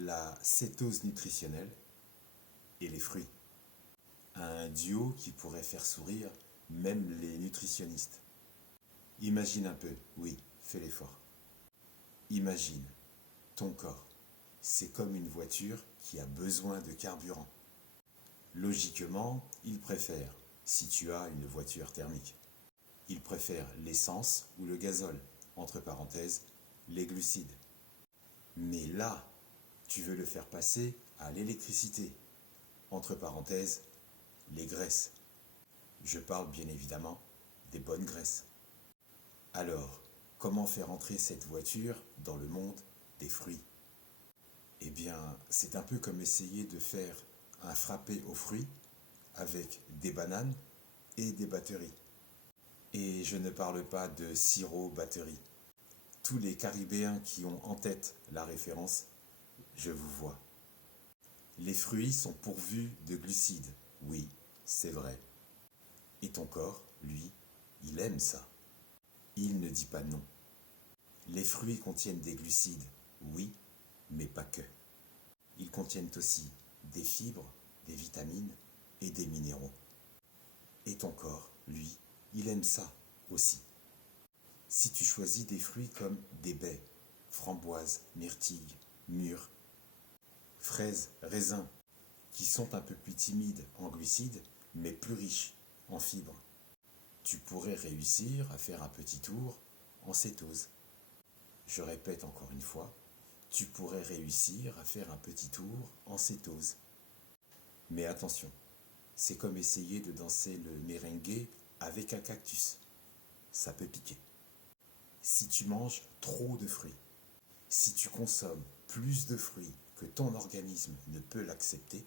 la cétose nutritionnelle et les fruits. Un duo qui pourrait faire sourire même les nutritionnistes. Imagine un peu, oui, fais l'effort. Imagine ton corps. C'est comme une voiture qui a besoin de carburant. Logiquement, il préfère, si tu as une voiture thermique, il préfère l'essence ou le gazole, entre parenthèses, les glucides. Mais là, tu veux le faire passer à l'électricité, entre parenthèses, les graisses. Je parle bien évidemment des bonnes graisses. Alors, comment faire entrer cette voiture dans le monde des fruits? Eh bien, c'est un peu comme essayer de faire un frappé aux fruits avec des bananes et des batteries. Et je ne parle pas de sirop batterie. Tous les Caribéens qui ont en tête la référence, je vous vois. Les fruits sont pourvus de glucides, oui, c'est vrai. Et ton corps, lui, il aime ça. Il ne dit pas non. Les fruits contiennent des glucides, oui, mais pas que. Ils contiennent aussi des fibres, des vitamines et des minéraux. Et ton corps, lui, il aime ça aussi. Si tu choisis des fruits comme des baies, framboises, myrtilles, mûres, fraises, raisins, qui sont un peu plus timides en glucides, mais plus riches en fibres, tu pourrais réussir à faire un petit tour en cétose. Je répète encore une fois, tu pourrais réussir à faire un petit tour en cétose. Mais attention, c'est comme essayer de danser le merengue avec un cactus. Ça peut piquer. Si tu manges trop de fruits, si tu consommes plus de fruits que ton organisme ne peut l'accepter,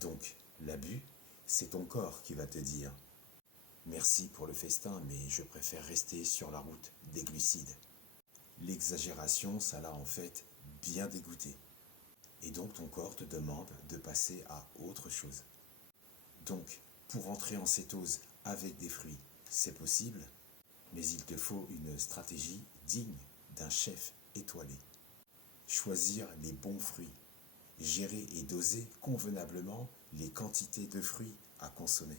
donc l'abus, c'est ton corps qui va te dire « Merci pour le festin, mais je préfère rester sur la route des glucides ». L'exagération, ça l'a en fait bien dégoûté. Et donc ton corps te demande de passer à autre chose. Donc, pour entrer en cétose avec des fruits, c'est possible, mais il te faut une stratégie digne d'un chef étoilé. Choisir les bons fruits, gérer et doser convenablement les quantités de fruits à consommer,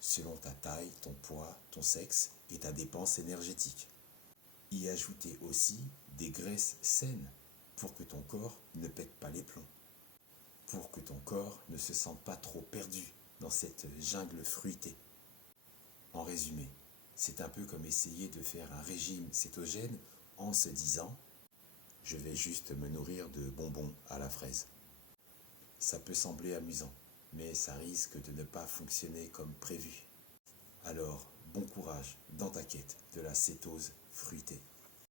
selon ta taille, ton poids, ton sexe et ta dépense énergétique. Y ajouter aussi des graisses saines pour que ton corps ne pète pas les plombs, pour que ton corps ne se sente pas trop perdu dans cette jungle fruitée. En résumé, c'est un peu comme essayer de faire un régime cétogène en se disant « je vais juste me nourrir de bonbons à la fraise ». Ça peut sembler amusant, mais ça risque de ne pas fonctionner comme prévu. Alors, bon courage dans ta quête de la cétose fruitée.